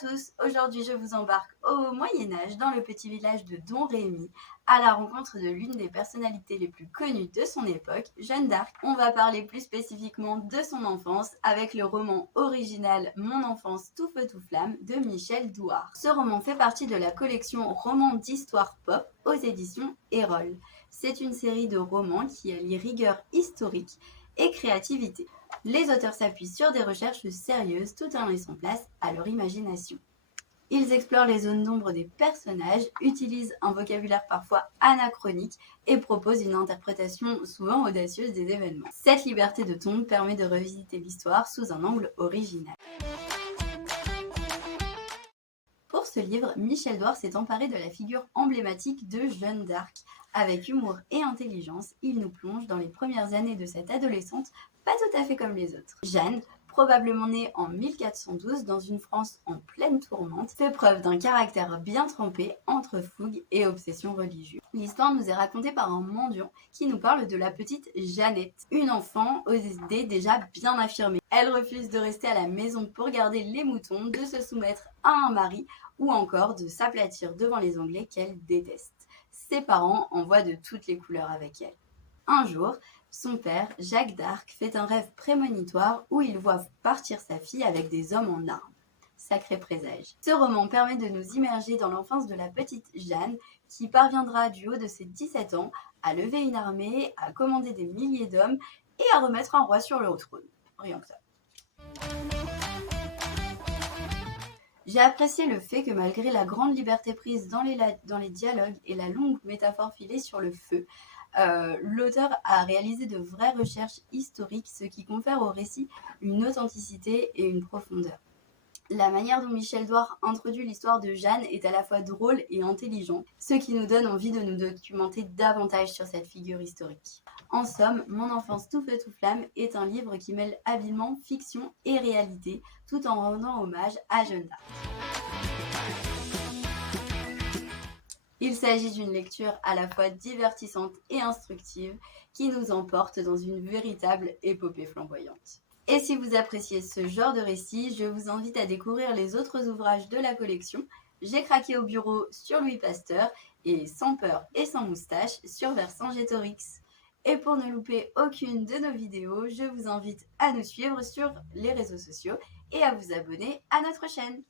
tous, aujourd'hui je vous embarque au Moyen-Âge dans le petit village de Domrémy à la rencontre de l'une des personnalités les plus connues de son époque, Jeanne d'Arc. On va parler plus spécifiquement de son enfance avec le roman original Mon enfance tout feu tout flamme de Michel Douard. Ce roman fait partie de la collection Romans d'histoire pop aux éditions Erol. C'est une série de romans qui allie rigueur historique et créativité. Les auteurs s'appuient sur des recherches sérieuses tout en laissant place à leur imagination. Ils explorent les zones d'ombre des personnages, utilisent un vocabulaire parfois anachronique et proposent une interprétation souvent audacieuse des événements. Cette liberté de ton permet de revisiter l'histoire sous un angle original. Pour ce livre, Michel Douard s'est emparé de la figure emblématique de Jeanne d'Arc. Avec humour et intelligence, il nous plonge dans les premières années de cette adolescente, pas tout à fait comme les autres. Jeanne, probablement née en 1412 dans une France en pleine tourmente, fait preuve d'un caractère bien trempé entre fougue et obsession religieuse. L'histoire nous est racontée par un mendiant qui nous parle de la petite Jeannette, une enfant aux idées déjà bien affirmées. Elle refuse de rester à la maison pour garder les moutons, de se soumettre à un mari ou encore de s'aplatir devant les Anglais qu'elle déteste. Ses parents en voient de toutes les couleurs avec elle. Un jour, son père, Jacques d'Arc, fait un rêve prémonitoire où il voit partir sa fille avec des hommes en armes. Sacré présage. Ce roman permet de nous immerger dans l'enfance de la petite Jeanne qui parviendra du haut de ses 17 ans à lever une armée, à commander des milliers d'hommes et à remettre un roi sur le trône. Rien que ça. J'ai apprécié le fait que malgré la grande liberté prise dans les dialogues et la longue métaphore filée sur le feu, l'auteur a réalisé de vraies recherches historiques, ce qui confère au récit une authenticité et une profondeur. La manière dont Michel Douard introduit l'histoire de Jeanne est à la fois drôle et intelligent, ce qui nous donne envie de nous documenter davantage sur cette figure historique. En somme, Mon enfance tout feu tout flamme est un livre qui mêle habilement fiction et réalité, tout en rendant hommage à Jeanne d'Arc. Il s'agit d'une lecture à la fois divertissante et instructive qui nous emporte dans une véritable épopée flamboyante. Et si vous appréciez ce genre de récit, je vous invite à découvrir les autres ouvrages de la collection J'ai craqué au bureau sur Louis Pasteur et Sans peur et sans moustache sur Vercingétorix. Et pour ne louper aucune de nos vidéos, je vous invite à nous suivre sur les réseaux sociaux et à vous abonner à notre chaîne.